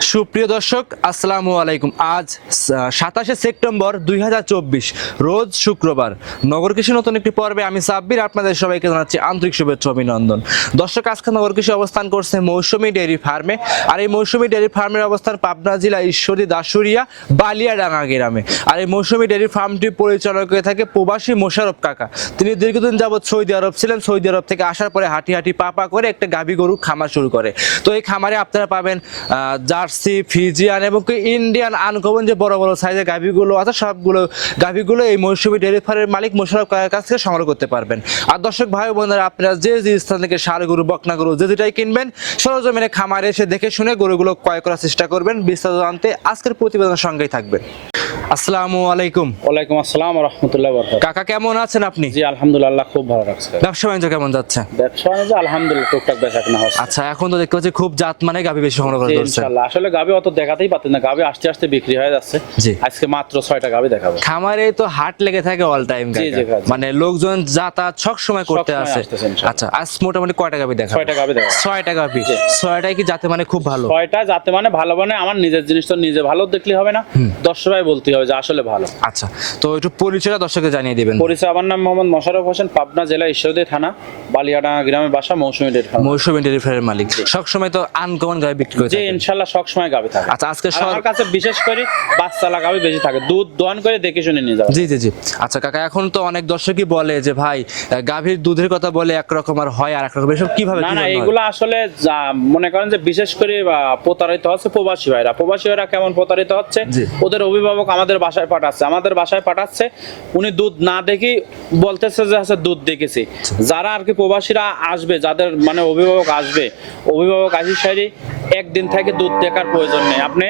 সুপ্রিয় দর্শক আসসালামু আলাইকুম। আজ সাতাশে সেপ্টেম্বর দুই হাজার চব্বিশ রোজ শুক্রবার। নগর কৃষি নতুন একটি পর্বে আমি সাব্বির আপনাদের সবাইকে জানাচ্ছি আন্তরিক শুভেচ্ছা অভিনন্দন। দর্শক আজকে নগর কৃষি অবস্থান করছে মৌসুমী ডেয়ারি ফার্মে। আর এই মৌসুমী ডেয়ারি ফার্মের অবস্থান পাবনা জেলা ঈশ্বরী দাসুরিয়া বালিয়াডাঙ্গা গ্রামে। আর এই মৌসুমী ডেয়ারি ফার্মটি পরিচালক হয়ে থাকে প্রবাসী মোশারফ কাকা। তিনি দীর্ঘদিন যাবৎ সৌদি আরব ছিলেন। সৌদি আরব থেকে আসার পরে হাঁটি হাঁটি পাপা করে একটা গাভী গরু খামার শুরু করে। তো এই খামারে আপনারা পাবেন আহ, জার্সি ফিজিয়ান এবং ইন্ডিয়ান আনকমন যে বড় বড় সাইজের গাভীগুলো আছে, সবগুলো গাভীগুলো এই মৌসুমি ডেয়ারি মালিক মোশারফ কাকার কাছ থেকে সংগ্রহ করতে পারবেন। আর দর্শক ভাই বোনেরা, আপনারা যে যে স্থান থেকে সার গরু, বকনা গরু, যে যেটাই কিনবেন, সরজমিনে খামারে এসে দেখে শুনে গরুগুলো ক্রয় করার চেষ্টা করবেন। বিস্তারিত জানতে আজকের প্রতিবেদনের সঙ্গেই থাকবেন। আসসালামু আলাইকুম। ওয়ালাইকুম আসসালাম রহমতুল্লাহ বরকাত কাকা কেমন আছেন আপনি? জি আলহামদুলিল্লাহ খুব ভালো রাখছে ব্যবসা বাণিজ্য কেমন যাচ্ছে? ব্যবসা বাণিজ্য আলহামদুলিল্লাহ টুকটাক বেচা কেনা হচ্ছে। আচ্ছা এখন তো দেখতে পাচ্ছি খুব জাত মানে গাভী বেশি সংগ্রহ করে ধরছে ইনশাআল্লাহ। আসলে গাবি অত দেখাতেই পারতেন না। গাবি আস্তে আস্তে বিক্রি হয়ে যাচ্ছে। জি। আজকে মাত্র ছয়টা গাবি দেখাবো। খামারে তো হাট লেগে থাকে অল টাইম জি, কাকা। মানে লোকজন যাতায়াত সব সময় করতে আসে। আচ্ছা আজ মোটামুটি কয়টা গাভী দেখা ছয়টা গাবি দেখাবো। ছয়টা গাভী ছয়টাই কি যাতে মানে খুব ভালো? ছয়টা যাতে মানে ভালো মানে আমার নিজের জিনিস তো নিজে ভালো দেখলে হবে না। দর্শকরাই বলতে হবে যে আসলে ভালো। আচ্ছা তো একটু পরিচয়টা দর্শককে জানিয়ে দিবেন। পরিচয় আমার নাম মোহাম্মদ মোশারফ হোসেন পাবনা জেলা ঈশ্বরদী থানা বালিয়াডাঙ্গা গ্রামের বাসা মৌসুমী ডেট। মৌসুমী ডেয়ারি ফার্মের মালিক। সবসময় তো আনকমন গাভী বিক্রি করে জি থাকেন। ইনশাল্লাহ সব সময় গাবি থাকে। আচ্ছা আজকে আমার কাছে বিশেষ করে বাচ্চালা গাবি বেশি থাকে। দুধ দোয়ান করে দেখে শুনে নিয়ে যাবে জি জি জি। আচ্ছা কাকা এখন তো অনেক দর্শকই বলে যে ভাই গাভীর দুধের কথা বলে একরকম আর হয় আর একরকম। এসব কীভাবে না না? এইগুলো আসলে মনে করেন যে বিশেষ করে প্রতারিত হচ্ছে প্রবাসী ভাইরা। প্রবাসী ভাইরা কেমন প্রতারিত হচ্ছে? ওদের অভিভাবক আমাদের বাসায় পাঠাচ্ছে আমাদের বাসায় পাঠাচ্ছে উনি দুধ না দেখি বলতেছে যে হচ্ছে দুধ দেখেছি। যারা আর কি প্রবাসীরা আসবে যাদের মানে অভিভাবক আসবে অভিভাবক আসি সারি একদিন থেকে দুধ দেখার প্রয়োজন নেই। আপনি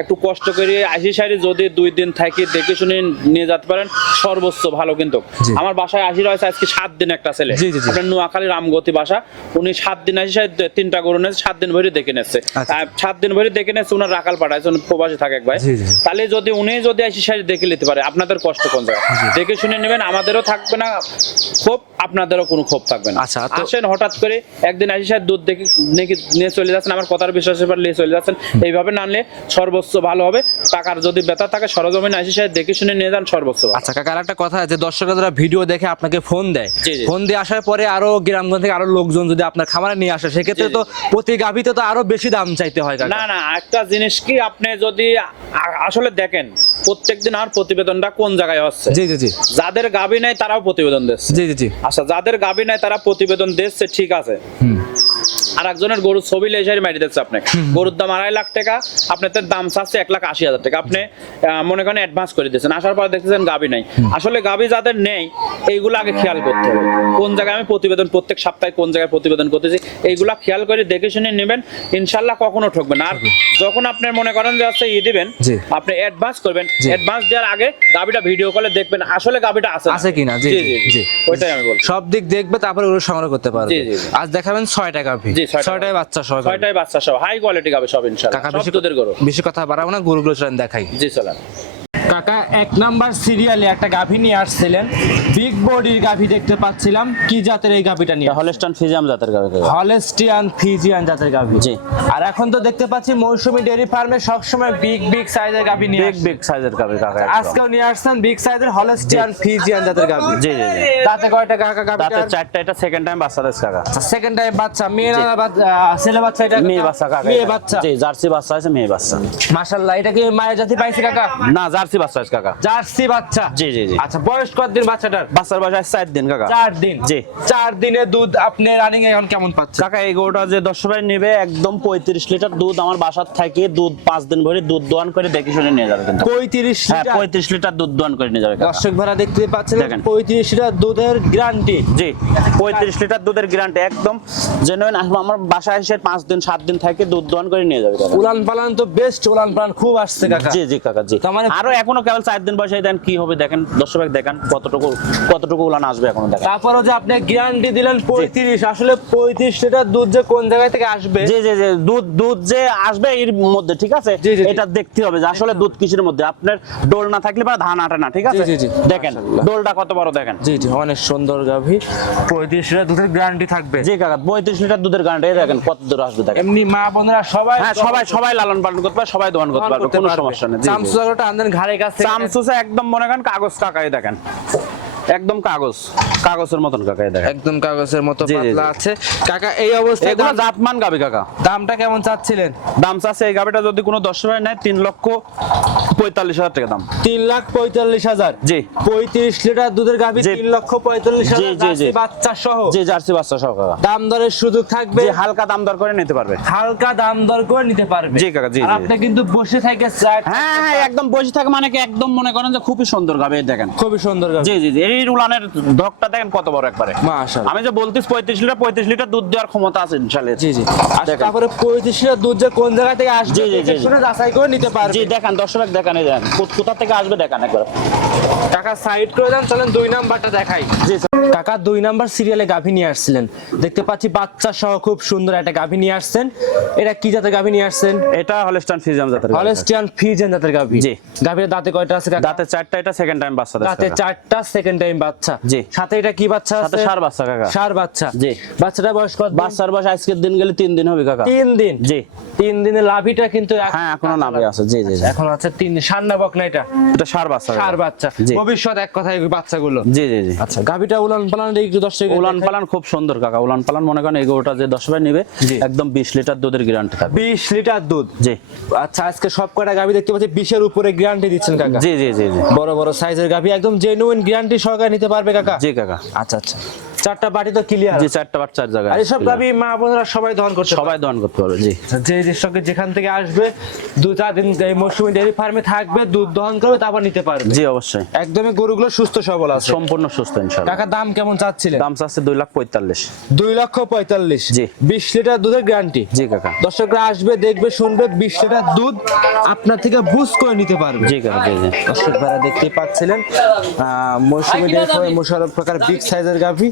একটু কষ্ট করে আসি সারি যদি দুই দিন থাকি দেখে শুনে নিয়ে যেতে পারেন সর্বোচ্চ ভালো কিন্তু। আমার বাসায় আসি রয়েছে আজকে সাত দিন একটা ছেলে। আপনার নোয়াখালী রামগতি বাসা উনি সাত দিন আসি সারি তিনটা গরু নিয়েছে সাত দিন ভরে দেখে নেছে আচ্ছা। সাত দিন ভরে দেখে নেছে উনার রাখাল পাঠাইছে প্রবাসী থাকে এক ভাই। তাহলে যদি উনি যদি দেখে নিতে পারে। আপনাদের কষ্ট কোন জায়গায়? দেখে শুনে নেবেন আমাদেরও থাকবে না ক্ষোভ আপনাদেরও কোনো ক্ষোভ থাকবে না। আচ্ছা, আসেন হঠাৎ করে একদিন আসি দুধ দেখে নিয়ে চলে যাচ্ছেন আমার কথার নিয়ে চলে যাচ্ছেন। এইভাবে না আনলে সর্বোচ্চ ভালো হবে। টাকার যদি বেতা থাকে সরজমিন আসি সারি দেখে শুনে নিয়ে যান সর্বোচ্চ আচ্ছা কাকা একটা কথা আছে দর্শকরা যারা ভিডিও দেখে আপনাকে ফোন দেয়। ফোন দিয়ে আসার পরে আরও গ্রামগঞ্জ থেকে আরও লোকজন যদি আপনার খামারে নিয়ে আসে সেক্ষেত্রে। তো প্রতি গাভীতে তো আরও বেশি দাম চাইতে হয় না না একটা জিনিস কি আপনি যদি আসলে দেখেন প্রত্যেকদিন আর প্রতিবেদনটা কোন জায়গায় হচ্ছে? জি জি জি। যাদের গাবি নাই তারাও প্রতিবেদন দিচ্ছে। জি জি জি। আচ্ছা যাদের গাবি নাই তারা প্রতিবেদন দিচ্ছে ঠিক আছে। আর একজনের গরুর ছবি লেসারি মারি দিচ্ছে আপনি গরুর দাম আড়াই লাখ টাকা আপনাদের দাম চাচ্ছে এক লাখ আশি হাজার টাকা। আপনি মনে করেন অ্যাডভান্স করে দিচ্ছেন আসার পর দেখতেছেন গাবি নাই। আসলে গাবি যাদের নেই এইগুলো আগে খেয়াল করতে হবে। কোন জায়গায় আমি প্রতিবেদন প্রত্যেক সপ্তাহে কোন জায়গায় প্রতিবেদন করতেছি এইগুলা খেয়াল করে দেখে শুনে নেবেন। ইনশাল্লাহ কখনো ঠকবেন। আর যখন আপনি মনে করেন যে হচ্ছে ই দিবেন আপনি অ্যাডভান্স করবেন। অ্যাডভান্স দেওয়ার আগে গাবিটা ভিডিও কলে দেখবেন আসলে গাবিটা আছে আছে কিনা? জি জি জি ওইটাই আমি বলছি। সব দিক দেখবে তারপরে ওগুলো সংগ্রহ করতে পারবে। আজ দেখাবেন ছয়টা গাভী। জি, ছয়টায় বাচ্চা সহ ছয়টায় বাচ্চা সব হাই কোয়ালিটি গাবে সব ইনশাআল্লাহ সব দুধের গরু। বেশি কথা বাড়াবো না গরুগুলো চলেন দেখাই। জি চলেন। কাকা এক নাম্বার সিরিয়ালে একটা গাভী নিয়ে আসছিলেন। বিগ বডির গাভী দেখতে পাচ্ছিলাম। কি জাতের এই গাভীটা নিয়ে হলস্টান ফিজাম জাতের গাবে হলেস্টিয়ান ফিজিয়ান জাতের গাভী। জি। আর এখন তো দেখতে পাচ্ছি মৌসুমী ডেয়ারি ফার্মে সবসময় বিগ বিগ সাইজের গাভী নিয়ে বিগ বিগ সাইজের গাবে কাকা আজকেও নিয়ে আসছেন বিগ সাইজের হলেস্টিয়ান ফিজিয়ান জাতের গাভী। জি জি তাতে কয়টা কাকা গাভী তাতে চারটা এটা সেকেন্ড টাইম বাচ্চা দেশ কাকা। সেকেন্ড টাইম বাচ্চা মেয়ে না বাচ্চা ছেলে বাচ্চা এটা? মেয়ে বাচ্চা কাকা মেয়ে বাচ্চা। জি জার্সি বাচ্চা আছে মেয়ে বাচ্চা। মাশাআল্লাহ এটা কি মায়ের জাতি পাইছে কাকা? না জার্সি বাচ্চা কাকা। জার্সি বাচ্চা। জি, জি, জি। আচ্ছা বয়স কত দিন বাচ্চাটার? বাচ্চার বয়স চার দিন কাকা। চার দিন। জি। চার দিনে দুধ আপনি রানিং এখন কেমন পাচ্ছেন? কাকা এই গরুটা যে দশ ভাই নেবে একদম পঁয়ত্রিশ লিটার দুধ আমার বাসার থেকে দুধ পাঁচ দিন ভরে দুধ দোয়ান করে দেখে শুনে নিয়ে যাবে কিন্তু। পঁয়ত্রিশ হ্যাঁ পঁয়ত্রিশ লিটার দুধ দোয়ান করে নিয়ে যাবে কাকা। দর্শক ভাড়া দেখতে পাচ্ছেন দেখেন। পঁয়ত্রিশ লিটার দুধের গ্যারান্টি জি পঁয়ত্রিশ লিটার দুধের গ্যারান্টি একদম জেনুইন আমার বাসায় এসে পাঁচ দিন সাত দিন থেকে দুধ দোয়ান করে নিয়ে যাবে। উলান পালান তো বেস্ট উলান পালান খুব আসছে কাকা। জি জি কাকা জি। তার মানে- আরও এখন এখনও কেবল চার দিন বয়সে দেন কি হবে দেখেন দর্শক দেখেন কতটুকু কতটুকু উলান আসবে এখনও দেখেন। তারপরও যে আপনি গ্যারান্টি দিলেন পঁয়ত্রিশ আসলে পঁয়ত্রিশ লিটার দুধ যে কোন জায়গা থেকে আসবে? যে যে যে দুধ দুধ যে আসবে এর মধ্যে ঠিক আছে? জি, জি, জি। এটা দেখতে হবে যে আসলে দুধ কিসের মধ্যে। আপনার ডোল না থাকলে বা ধান আটে না ঠিক আছে? জি, জি, জি। দেখেন ডোলটা কত বড় দেখেন। জি জি অনেক সুন্দর গাভী। পঁয়ত্রিশ লিটার দুধের গ্যারান্টি থাকবে। জি কাকা পঁয়ত্রিশ লিটার দুধের গান্ডে দেখেন কত দূর আসবে দেখেন। এমনি মা বোনেরা সবাই হ্যাঁ সবাই সবাই লালন পালন করতে পারবে সবাই দোয়ান করতে পারবে কোনো সমস্যা নেই। জি, জি। ঘাড়ে কাছে চামচুসে একদম মনে করেন কাগজ কাকাই দেখেন। একদম কাগজ কাগজের মতন কাকাই দেখেন। একদম কাগজের মতো পাতলা আছে। কাকা এই অবস্থায় এগুলো জাতমান গাবি কাকা। দামটা কেমন চাচ্ছিলেন? দাম চাচ্ছে এই গাবিটা যদি কোনো দশ টাকায় নেয় তিন লক্ষ পঁয়তাল্লিশ হাজার টাকা দাম। তিন লাখ পঁয়তাল্লিশ হাজার। জি। পঁয়ত্রিশ লিটার দুধের গাভী তিন লক্ষ পঁয়তাল্লিশ হাজার বাচ্চা সহ। জি জার্সি বাচ্চা সহ দাম দরের সুযোগ থাকবে। হালকা দাম দর করে নিতে পারবে। হালকা দাম দর করে নিতে পারবে। জি কাকা, জি, আপনি কিন্তু বসে থেকে হ্যাঁ হ্যাঁ একদম বসে থাকে মানে কি একদম মনে করেন যে খুবই সুন্দর গাবে দেখেন। খুবই সুন্দর গাভী। জি জি এই উলানের ধকটা দেখেন কত বড় একবারে। মাশাআল্লাহ। আমি যে বলতিস পঁয়ত্রিশ লিটার পঁয়ত্রিশ লিটার দুধ দেওয়ার ক্ষমতা আছে ইনশাল্লাহ জি জি। আর তারপরে পঁয়ত্রিশ লিটার দুধ যে কোন জায়গা থেকে আসবে জি, জি, জি, শুনে যাচাই করে নিতে পারবে। জি দেখান দর্শক দেখান যায় কোথা থেকে আসবে দেখান একবার। কাকা সাইড করে দেন চলেন দুই নাম্বারটা দেখাই। জি কাকা দুই নাম্বার সিরিয়ালে গাভী নিয়ে আসছিলেন। দেখতে পাচ্ছি বাচ্চা সহ খুব সুন্দর একটা গাভী নিয়ে আসছেন। এটা কি জাতের গাভী নিয়ে আসছেন? এটা হলস্টান ফিজাম জাতের গাভী। হলস্টিয়ান ফিজেন জাতের গাভী। জি। গাভীর দাঁতে কয়টা আছে দাঁতে চারটা এটা সেকেন্ড টাইম বাচ্চা দাঁতে চারটা সেকেন্ড টাইম বাচ্চা। জি। সাথে এটা কি বাচ্চা সাথে সার বাচ্চা কাকা। সার বাচ্চা। জি। বাচ্চাটা বয়স কত বাচ্চার বয়স আজকের দিন গেলে তিন দিন হবে কাকা। তিন দিন? জি। তিন দিনের লাভিটা কিন্তু হ্যাঁ এখনও নামে আছে। জি জি এখন আছে তিন দিন। সান্না বকনা এটা? এটা সার বাচ্চা সার বাচ্চা। জি। ভবিষ্যৎ এক কথায় বাচ্চাগুলো। জি জি জি। আচ্ছা গাভীটা উলান পালান একটু দর্শক উলান পালান খুব সুন্দর কাকা। উলান পালান মনে করেন এগোটা যে দশ ভাই নেবে। একদম বিশ লিটার দুধের গ্যারান্টি থাকবে। বিশ লিটার দুধ। জি। আচ্ছা আজকে সব কটা গাভী দেখতে পাচ্ছি বিশের উপরে গ্যারান্টি দিচ্ছেন কাকা। জি জি জি জি। বড় বড় সাইজের গাভী একদম জেনুইন গ্যারান্টি সহকারে নিতে পারবে কাকা। জি কাকা। আচ্ছা আচ্ছা। চারটা বাটি তো ক্লিয়ার জি চারটা বার চার জায়গায় আর এসব গাভী মা বোনেরা সবাই দহন করছে সবাই দহন করতে পারবে জি। যে যে সঙ্গে যেখান থেকে আসবে দু চার দিন এই মৌসুমি ডেয়ারি ফার্মে থাকবে দুধ দহন করবে তারপর নিতে পারবে। জি অবশ্যই। একদমই গরুগুলো সুস্থ সবল আছে। সম্পূর্ণ সুস্থ ইনশাল্লাহ। কাকা দাম কেমন চাচ্ছিলেন? দাম চাচ্ছে দুই লাখ পঁয়তাল্লিশ। দুই লক্ষ পঁয়তাল্লিশ। জি। বিশ লিটার দুধের গ্যারান্টি জি কাকা। দর্শকরা আসবে দেখবে শুনবে বিশ লিটার দুধ আপনার থেকে বুঝ করে নিতে পারবে। জি কাকা জি জি। দর্শক ভাইরা দেখতে পাচ্ছিলেন মৌসুমী ডেয়ারি ফার্মে মোশারফ প্রকার বিগ সাইজের গাভী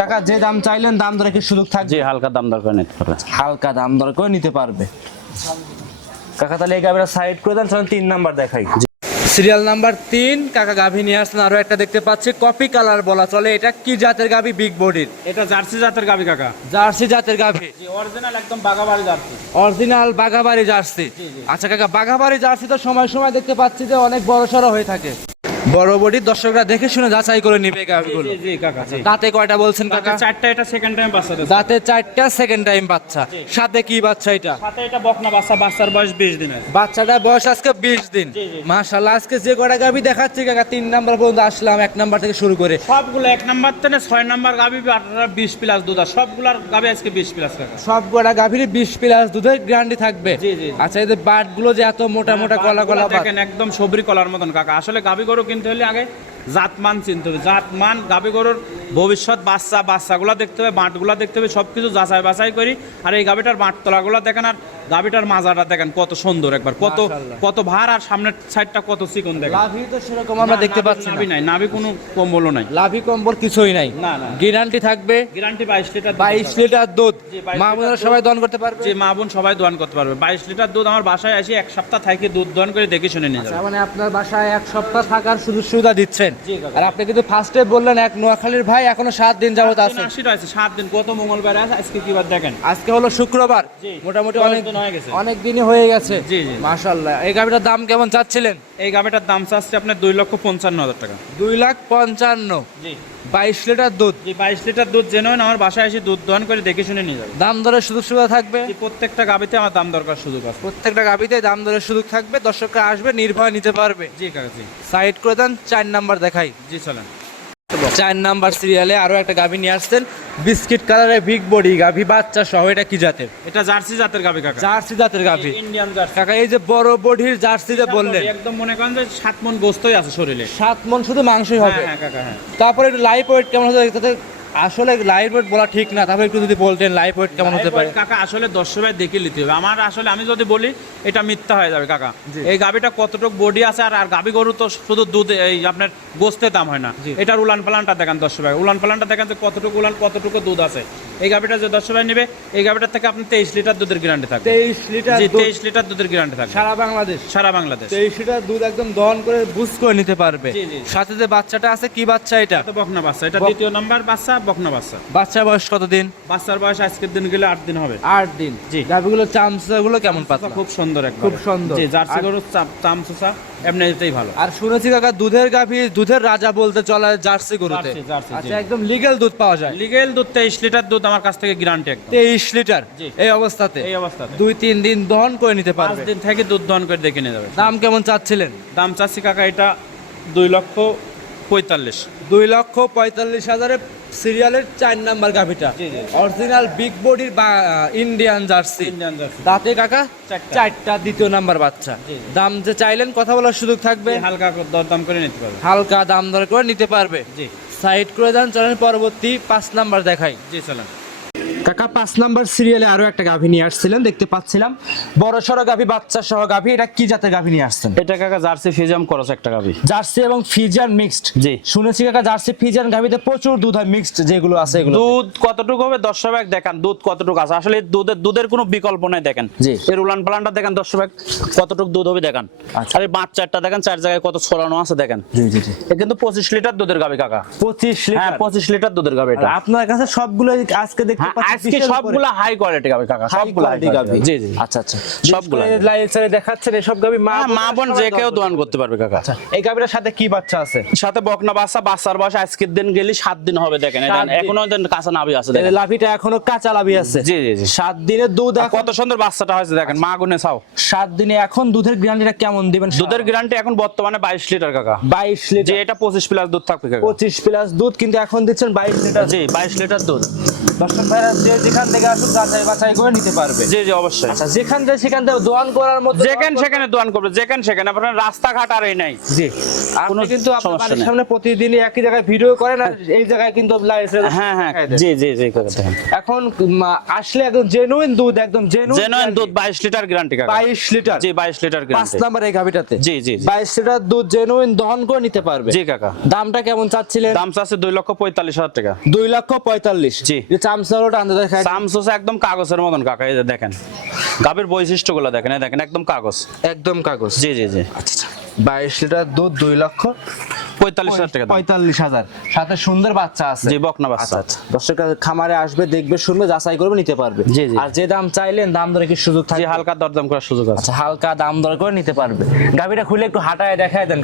টাকা যে দাম চাইলেন দাম দরে কি সুযোগ থাকবে? জি হালকা দাম দর করে নিতে পারবে। হালকা দাম দর করে নিতে পারবে। কাকা তাহলে এই গাভিটা সাইড করে দেন চলেন তিন নাম্বার দেখাই। সিরিয়াল নাম্বার তিন কাকা গাভী নিয়ে আসছেন আরও একটা দেখতে পাচ্ছি কপি কালার বলা চলে এটা কি জাতের গাভী? বিগ বডির এটা জার্সি জাতের গাবি কাকা। জার্সি জাতের গাভী। জি অরিজিনাল একদম বাগাবাড়ি জার্সি। Original বাঘাবাড়ি jersey. আচ্ছা কাকা বাঘাবাড়ি জার্সি তো সময় সময় দেখতে পাচ্ছি যে অনেক বড় সড়ো হয়ে থাকে। বড় বডির দর্শকরা দেখে শুনে যাচাই করে নিবে গাভীগুলো জি কাকা দাঁতে কয়টা বলছেন কাকা? চারটা এটা সেকেন্ড টাইম বাচ্চা দাঁতে চারটা সেকেন্ড টাইম বাচ্চা। সাথে কি বাচ্চা এটা? সাথে এটা বকনা বাচ্চা বাচ্চার বয়স বিশ দিনের। বাচ্চাটার বয়স আজকে বিশ দিন। জি, জি। আজকে যে কটা গাবি দেখাচ্ছি কাকা তিন নাম্বার পর্যন্ত আসলাম এক নাম্বার থেকে শুরু করে। সবগুলো এক নাম্বার থেকে ছয় নাম্বার গাবি আঠারো বিশ প্লাস দুধ। আর সবগুলার গাবি আজকে বিশ প্লাস কাকা। সব কটা গাভীর বিশ প্লাস দুধের গ্যারান্টি থাকবে। জি, জি, জি। আচ্ছা এদের বাটগুলো যে এত মোটা মোটা কলা কলা দেখেন একদম সবরি কলার মতন কাকা। আসলে গাবি গরু কিনতে হলে আগে জাতমান চিনতে হবে। জাতমান গাবি গরুর ভবিষ্যৎ বাচ্চা বাচ্চাগুলো দেখতে হবে বাঁটগুলো দেখতে হবে সব কিছু যাচাই বাছাই করি। আর এই গাবিটার বাঁট তলাগুলো দেখেন আর গাবিটার মাজাটা দেখেন কত সুন্দর একবার কত কত ভার আর সামনের সাইডটা কত চিকন দেখেন। লাভি তো সেরকম আমরা দেখতে পাচ্ছি নাভি নাই নাভি কোনো কম্বলও নাই। লাভি কম্বল কিছুই নাই। না, না। গ্যারান্টি থাকবে। গ্যারান্টি বাইশ লিটার দুধ বাইশ আছে। লিটার দুধ। মা বোনেরা সবাই দন করতে পারবে? যে মা বোন সবাই দোয়ান করতে পারবে। বাইশ লিটার দুধ আমার বাসায় আসি এক সপ্তাহ থাকি দুধ দোয়ান করে দেখে শুনে নিয়ে যাবে। মানে আপনার বাসায় এক সপ্তাহ থাকার সুযোগ সুবিধা দিচ্ছেন। আর আপনি কিন্তু ফার্স্টে বললেন এক নোয়াখালীর ভাই এখনও সাত দিন যাবত আছে সাত দিন। কত মঙ্গলবার আছে আজকে কি বার দেখেন? আজকে হলো শুক্রবার। মোটামুটি অনেক হয়ে গেছে। অনেক দিনই হয়ে গেছে। জি, জি। মাশাল্লাহ এই গাড়িটার দাম কেমন চাচ্ছিলেন? এই গাভিটার দাম চাচ্ছে আপনার দুই লক্ষ পঞ্চান্ন হাজার টাকা। দুই লাখ পঞ্চান্ন। জি। বাইশ লিটার দুধ। বাইশ লিটার দুধ জেনে আমার বাসায় এসে দুধ দোয়ান করে দেখে শুনে নিয়ে যাবে। দাম দরের সুযোগ সুবিধা থাকবে? প্রত্যেকটা গাবিতে আমার দাম দরকার সুযোগ আছে। প্রত্যেকটা গাবিতে দাম দরের সুযোগ থাকবে দর্শকরা আসবে নির্ভয় নিতে পারবে। জি কাকা জি। সাইড করে দেন চার নাম্বার দেখাই। জি চলেন। চার নাম্বার সিরিয়ালে আরও একটা গাভি নিয়ে আসছেন। বিস্কিট কালারের বিগ বডি গাভি বাচ্চা সহ এটা কি জাতের? এটা জার্সি জাতের গাভি কাকা। জার্সি জাতের গাভি। Indian jersey. কাকা এই যে বড় বডির জার্সি যে বললেন। একদম মনে করেন যে সাত মন গোস্তই আছে শরীরে। সাত মন শুধু মাংসই হবে। হ্যাঁ হ্যাঁ কাকা হ্যাঁ। তারপরে একটু লাইফ ওয়েট কেমন হবে তাতে আসলে লাইফ ওয়েট বলা ঠিক না তাহলে একটু যদি বলতেন লাইফ ওয়েট কেমন হতে পারে? কাকা আসলে দশ ভাই দেখে নিতে হবে। আমার আসলে আমি যদি বলি এটা মিথ্যা হয়ে যাবে কাকা। এই গাবিটা কতটুকু বডি আছে আর আর গাবি গরু তো শুধু দুধ এই আপনার গোস্তে দাম হয় না। এটার উলান পালানটা দেখেন দশ ভাই উলান পালানটা দেখেন যে কতটুকু উলান কতটুকু দুধ আছে। এই গাবিটা যে দশ ভাই নেবে এই গাবিটার থেকে আপনি তেইশ লিটার দুধের গ্যারান্টি থাকবে। তেইশ লিটার তেইশ লিটার দুধের গ্যারান্টি থাকবে। সারা বাংলাদেশ। সারা বাংলাদেশ। তেইশ লিটার দুধ একদম দহন করে বুঝ করে নিতে পারবে। সাথে যে বাচ্চাটা আছে কি বাচ্চা এটা? তো বকনা বাচ্চা। এটা দ্বিতীয় নাম্বার বাচ্চা বকনা বাচ্চা। বাচ্চা বয়স কতদিন? বাচ্চার বয়স আজকের দিন গেলে আট দিন হবে। আট দিন। জি। গাভিগুলো চামচাগুলো কেমন পাতলা? খুব সুন্দর একবার। খুব সুন্দর। জি জার্সি গরুর চামচুসা এমনিতেই ভালো। আর শুনেছি কাকা দুধের গাভি দুধের রাজা বলতে চলে জার্সি গরুতে। আচ্ছা একদম লিগেল দুধ পাওয়া যায়। লিগেল দুধ তেইশ লিটার দুধ আমার কাছ থেকে গ্যারান্টি একদম। তেইশ লিটার? এই অবস্থাতে? এই অবস্থাতে। দুই তিন দিন দহন করে নিতে পারবে। দিন থেকে দুধ দহন করে দেখে নিয়ে যাবে। দাম কেমন চাচ্ছিলেন? দাম চাচ্ছি কাকা এটা দুই লক্ষ পঁয়তাল্লিশ। দুই লক্ষ পঁয়তাল্লিশ হাজারে সিরিয়ালের চার নাম্বার গাভিটা। অরিজিনাল বিগ বডির বা ইন্ডিয়ান জার্সি দাঁতে কাকা চারটা। দ্বিতীয় নাম্বার বাচ্চা। দাম যে চাইলেন কথা বলার সুযোগ থাকবে। হালকা করে দরদাম করে নিতে পারবে। হালকা দাম দর করে নিতে পারবে। জি। সাইড করে দেন চলেন পরবর্তী পাঁচ নাম্বার দেখাই। জি চলেন। কাকা পাঁচ নাম্বার সিরিয়ালে আরও একটা গাভী নিয়ে আসছিলেন দেখতে পাচ্ছিলাম। বড় সড়ো গাভী বাচ্চা সহ গাভী এটা কি জাতের গাভী নিয়ে আসছেন? এটা কাকা জার্সি ফিজাম করস একটা গাবি জার্সি এবং ফিজিয়ান মিক্সড জি। শুনেছি কাকা জার্সি ফিজিয়ান গাভীতে প্রচুর দুধ হয় মিক্সড যেগুলো আছে এগুলো দুধ কতটুকু হবে দশ ব্যাগ দেখেন দুধ কতটুকু আছে? আসলে দুধের দুধের কোনো বিকল্প নাই দেখেন। জি। এর উলান পালানটা দেখেন দশ ব্যাগ কতটুকু দুধ হবে দেখেন। আচ্ছা। আর এই বাঁচ চারটা দেখেন চার জায়গায় কত ছড়ানো আছে দেখেন। জি জি জি। এ কিন্তু পঁচিশ লিটার দুধের গাভী কাকা। পঁচিশ হ্যাঁ লিটার পঁচিশ লিটার দুধের গাবি এটা। আপনার কাছে সবগুলো আজকে দেখতে হ্যাঁ, পাচ্ছি আজকে সবগুলা হাই কোয়ালিটি গাবি কাকা হাই সবগুলা কোয়ালিটি গাভী জি জি। আচ্ছা আচ্ছা। সবগুলো লাইসে দেখাচ্ছেন এসব গাভী মা হ্যাঁ, মা বোন যে কেউ দোয়ান করতে পারবে কাকা। আচ্ছা এই গাভীটার সাথে কি বাচ্চা আছে? সাথে বকনা বাচ্চা বাচ্চার বয়স আজকের দিন গেলে সাত দিন হবে দেখেন। এটা। এখনও কাঁচা নাবি আছে দেখেন। লাভিটা এখনও কাঁচা লাভি আছে। জি জি জি। সাত দিনের দুধ কত সুন্দর বাচ্চাটা হয়েছে দেখেন। মা গুনে চাও। সাত দিনে এখন দুধের গ্যারান্টিটা কেমন দিবেন দুধের গ্যারান্টি এখন বর্তমানে বাইশ লিটার কাকা। বাইশ যে লিটার এটা পঁচিশ প্লাস দুধ থাকবে কাকা। পঁচিশ প্লাস দুধ কিন্তু এখন দিচ্ছেন বাইশ লিটার। জি বাইশ লিটার দুধ। দর্শক ভাইরা যে যেখান থেকে আসুন যাচাই বাছাই করে নিতে পারবে। জি জি অবশ্যই। আচ্ছা যেখান থেকে সেখান থেকে দোয়ান করার মধ্যে যেখানে সেখানে দোয়ান করবে যেখানে সেখানে আপনার রাস্তাঘাট আর এই নাই। জি। আপনি কিন্তু আপনার বাড়ির সামনে প্রতিদিনই একই জায়গায় ভিডিও করেন আর এই জায়গায় কিন্তু হ্যাঁ হ্যাঁ জি জি জি কাকা এখন আসলে একদম জেনুইন দুধ একদম জেনুইন জেনুইন দুধ বাইশ লিটার গ্যারান্টি কাকা। বাইশ লিটার। জি বাইশ লিটার পাঁচ গ্যারান্টি নাম্বার এই গাভিটাতে। জি জি জি। বাইশ লিটার দুধ জেনুইন দহন করে নিতে পারবে। জি কাকা। দামটা কেমন চাচ্ছিলেন? দাম চাচ্ছে দুই লক্ষ পঁয়তাল্লিশ হাজার টাকা। দুই লক্ষ পঁয়তাল্লিশ। জি। একদম কাগজের মতন কাকা এই দেখেন। গাবের বৈশিষ্ট্যগুলো দেখেন দেখেন একদম কাগজ। একদম কাগজ। জি জি জি। বাইশ লিটার দুধ দুই লক্ষ পঁয়তাল্লিশ হাজার টাকা পঁয়তাল্লিশ হাজার। সাথে সুন্দর বাচ্চা আছে। জি বকনা বাচ্চা। আচ্ছা আচ্ছা। দর্শক খামারে আসবে দেখবে শুনবে যাচাই করবে নিতে পারবে। জি, জি। আর যে দাম চাইলেন দাম দরে কি সুযোগ থাকে হালকা দরদাম করার সুযোগ আছে। আচ্ছা হালকা দাম দর করে নিতে পারবে। গাভিটা খুলে একটু হাঁটায় দেখায় দেন।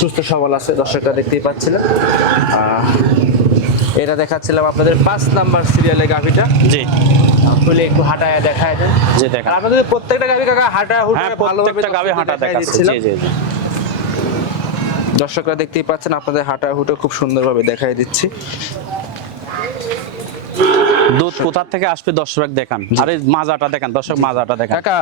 সুস্থ সবল আছে দর্শকরা দেখতেই পাচ্ছিলেন। আহ, এটা দেখাচ্ছিলাম আপনাদের পাঁচ নাম্বার সিরিয়ালের গাভিটা। জি। খুলে একটু হাঁটায় দেখায় দেন। জি দেখা আপনাদের প্রত্যেকটা গাভি কাকা হাঁটা হুটা হ্যাঁ প্রত্যেকটা গাবে হাঁটা দেখায় জি জি দর্শকরা দেখতেই পাচ্ছেন আপনাদের হাঁটা হুটো খুব সুন্দরভাবে দেখাই দিচ্ছি। কোথা থেকে আসবে দশ ব্যাগ দেখান আরে মাজাটা দেখান দর্শক মাজাটা দেখান। কাকা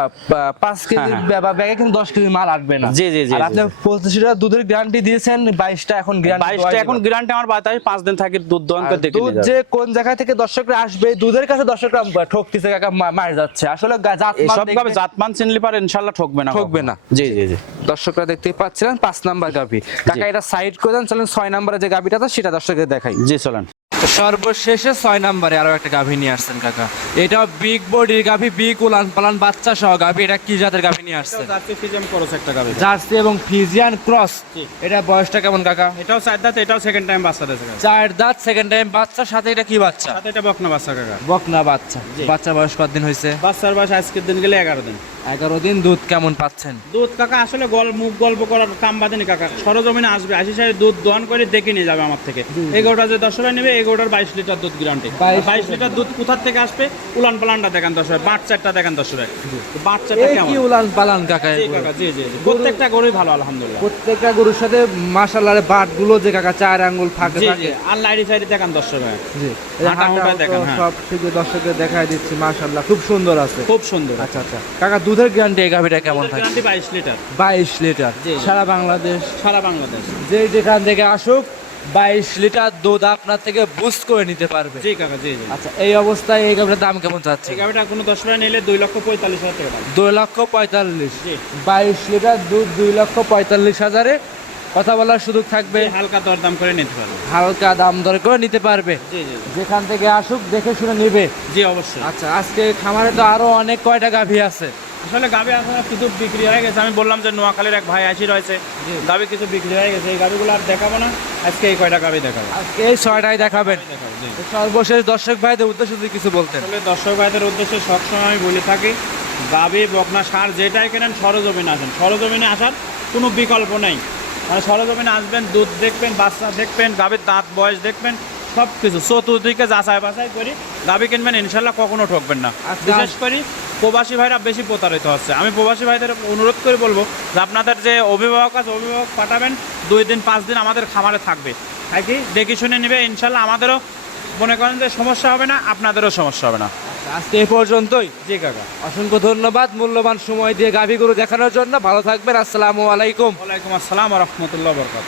পাঁচ কেজি হ্যাঁ, বা ব্যাগে কিন্তু দশ কেজি মাল আসবে না। জি, জি, জি, আর আপনি পঁচিশ লিটার দুধের গ্যারান্টি দিয়েছেন বাইশটা এখন গ্যারান্টি বাইশটা এখন গ্যারান্টি আমার বাতাস পাঁচ দিন থাকে দুধ দহন করে দেখে দুধ যে কোন জায়গা থেকে দর্শকরা আসবে দুধের কাছে দর্শকরা ঠকতেছে কাকা মার যাচ্ছে। আসলে গা- জাত মান এসব দেখবে- গাবে জাতমান চিনলে পারে ইনশাল্লাহ ঠকবে না ঠকবে না। জি জি জি। দর্শকরা দেখতেই পাচ্ছিলেন পাঁচ নাম্বার গাভি। কাকা এটা সাইড করে দেন চলেন ছয় নাম্বারে যে গাভিটা আছে সেটা দর্শকদের দেখাই। জি চলেন। সর্বশেষে ছয় নাম্বারে আরও একটা গাভী নিয়ে আসছেন কাকা। এটা বিগ বডির গাভী বিগ উলান পালান বাচ্চা সহ গাভী এটা কি জাতের গাভী নিয়ে গাবে জার্সি এবং ফিজিয়ান ক্রস এটা বয়সটা কেমন কাকা? এটাও চার দাঁত এটাও সেকেন্ড টাইম বাচ্চা দিয়েছে চার দাঁত সেকেন্ড টাইম বাচ্চা সাথে এটা কি বাচ্চা? সাথে এটা বকনা বাচ্চা কাকা। বকনা বাচ্চা। বাচ্চা বয়স কতদিন হয়েছে? বাচ্চার বয়স আজকের দিন গেলে এগারো দিন। এগারো দিন দুধ কেমন পাচ্ছেন? দুধ কাকা আসলে গল মুখ গল্প করার কাম বাঁধেনি কাকা। সরজমিনে আসবে আশি সাহেব দুধ দহন করে দেখে নিয়ে যাবে আমার থেকে। এগারোটা যে দশ নেবে এগারোটার বাইশ লিটার দুধ 22 বাইশ লিটার দুধ কোথার থেকে আসবে? উলান পালানটা দেখেন দশ টাকা বাট চারটা দেখেন দশ বাট চারটা কেমন? কি উলান পালান কাকা জি কাকা জি। প্রত্যেকটা গরুই ভালো আলহামদুলিল্লাহ। প্রত্যেকটা গরুর সাথে মাশাল্লাহ বাটগুলো যে কাকা চার আঙ্গুল থাকে। আর লাইডি সাইডে দেখেন দশ টাকা জি। হ্যাঁ। সব থেকে দর্শকের দেখাই দিচ্ছি মাশাল্লাহ খুব সুন্দর আছে। খুব সুন্দর। আচ্ছা আচ্ছা। কাকা দুধের গ্যারান্টি এই গাভিটা কেমন থাকে? গ্যারান্টি বাইশ লিটার বাইশ লিটার জি, জি। সারা বাংলাদেশ? সারা বাংলাদেশ। যে যেখান থেকে আসুক বাইশ লিটার দুধ আপনার থেকে বুস্ট করে নিতে পারবে। জি কাকা জি জি। আচ্ছা এই অবস্থায় এই গাভিটার দাম কেমন চাচ্ছে? এই গাভিটা কোনো দশ টাকা নিলে দুই লক্ষ পঁয়তাল্লিশ হাজার টাকা দুই লক্ষ পঁয়তাল্লিশ। বাইশ লিটার দুধ দুই লক্ষ পঁয়তাল্লিশ হাজারে। কথা বলার সুযোগ থাকবে। হালকা দরদাম করে নিতে পারবে। হালকা দাম দর করে নিতে পারবে। জি জি। যেখান থেকে আসুক দেখে শুনে নিবে। জি অবশ্যই। আচ্ছা আজকে খামারে তো আরও অনেক কয়টা গাভী আছে? আসলে গাভি এখন কিছু বিক্রি হয়ে গেছে। আমি বললাম যে নোয়াখালীর এক ভাই আসি রয়েছে। গাভি কিছু বিক্রি হয়ে গেছে এই গাভিগুলো আর দেখাবো না। আজকে এই কয়টা গাভি দেখাবো? আজকে এই ছয়টাই দেখাবেন। সর্বশেষ দর্শক ভাইদের উদ্দেশ্যে যদি কিছু বলতেন। আসলে দর্শক ভাইদের উদ্দেশ্যে সবসময় আমি বলে থাকি গাভি বকনা সার যেটাই কেনেন সরজমিনে আসেন। সরজমিনে আসার কোনো বিকল্প নেই। মানে সরজমিনে আসবেন দুধ দেখবেন বাচ্চা দেখবেন গাভীর দাঁত বয়স দেখবেন সব কিছু। চতুর্দিকে যাচাই বাছাই করি। গাভি কিনবেন ইনশাল্লাহ কখনো ঠকবেন না। আচ্ছা। বিশেষ করে প্রবাসী ভাইরা বেশি প্রতারিত হচ্ছে। আমি প্রবাসী ভাইদের অনুরোধ করে বলব যে আপনাদের যে অভিভাবক আছে অভিভাবক পাঠাবেন দুই দিন পাঁচ দিন আমাদের খামারে থাকবে। থাকি দেখে শুনে নেবে ইনশাল্লাহ আমাদেরও মনে করেন যে সমস্যা হবে না আপনাদেরও সমস্যা হবে না। আজকে এই পর্যন্তই। জি কাকা। অসংখ্য ধন্যবাদ মূল্যবান সময় দিয়ে গাভীগুলো দেখানোর জন্য। ভালো থাকবেন আসসালামু আলাইকুম। ওয়ালাইকুম আসসালাম রহমতুল্লাহ বরকাত